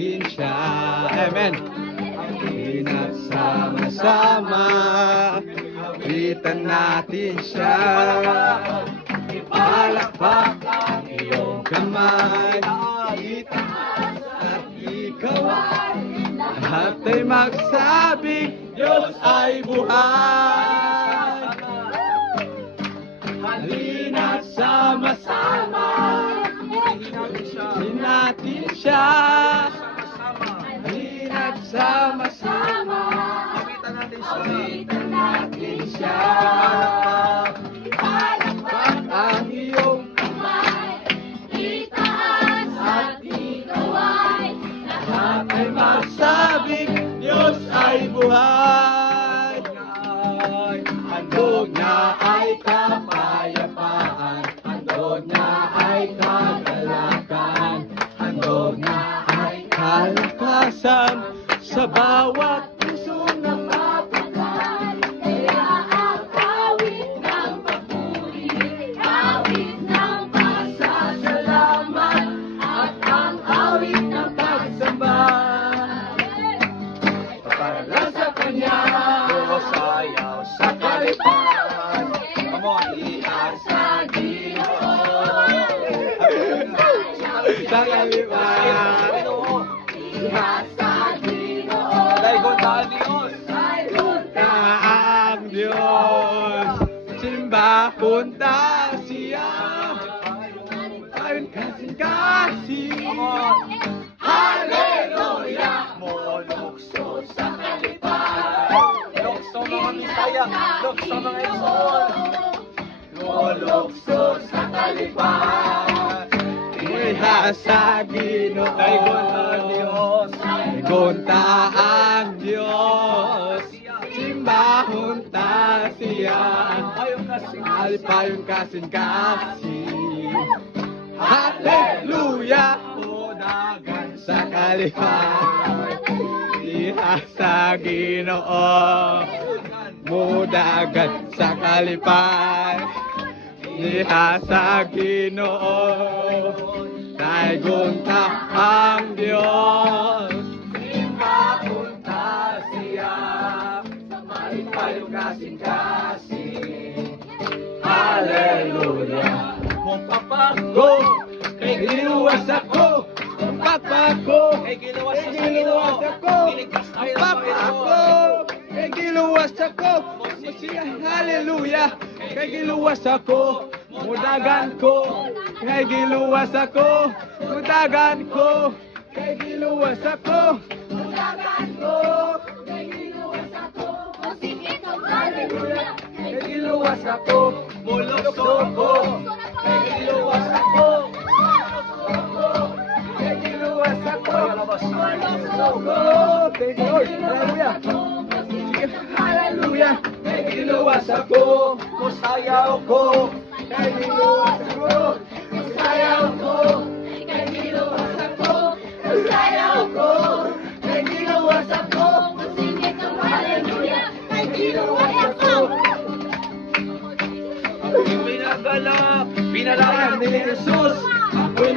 natin siya. Amen. Pinagsama-sama, awitan natin siya. Ipalakpak ang iyong kamay, itaas at ikaw ay lahat ay magsabing Diyos ay buhay. Halina't sama-sama, awitin natin siya. Halina't sama-sama, awitan natin siya. Ipalakpak ang iyong kamay, itaas at ikaw ay lahat ay magsabing Diyos ay buhay. Handog niya ay kapayapaan, handog niya ay kagalakan, handog niya ay kalakasan sa bawat puso na mapagkan. Kaya ang awit ng papuri, awit ng pasasalamat, at ang awit ng pagsamba. Para sa Kanya, sayaw sa kalipan, iasa sa kalipan, Ihasa Ginoo, Daigon Diyos, Daigunta ang Diyos, simba punta siya, ayun kasing-kasing, Hallelujah! molukso sa Lukso mga Misaya, lukso mga Exol, molukso sa kalipan, ihasa Ginoo, Daigon Diyos, Daigunta ang Diyos, simbahon ta siya, alipayong kasing-kasing, hallelujah, unagan sa kalipan, ihasa Ginoo, mudagan sa kalipan, ihasa Ginoo, Daigunta ang Diyos, simbahon ta siya, alipayong kasing-kasing, hallelujah. Mong papako, kay giluwas ako. Mong papako, kay giluwas ako. Ang papako, kay giluwas ako. Masiya, hallelujah. Kay giluwas ako. Mudagan ko, kay giluwas ako. Mudagan ko, kay giluwas ako. Mudagan ko, kay giluwas ako, musikit ang hallelujah, kay giluwas ako. Mulokso ko, kay giluwas ako. Kay giluwas ako. Mulokso ko, thank you Lord, hallelujah. Hallelujah, kay giluwas ako. Musayaw ko, kay giluwas ako. Musayaw ko, kay giluwas ako, musayaw ko, kay giluwas ako. musikit ang hallelujah, kay giluwas ako. Pinagalak, pinalayan ni Jesus. Ako'y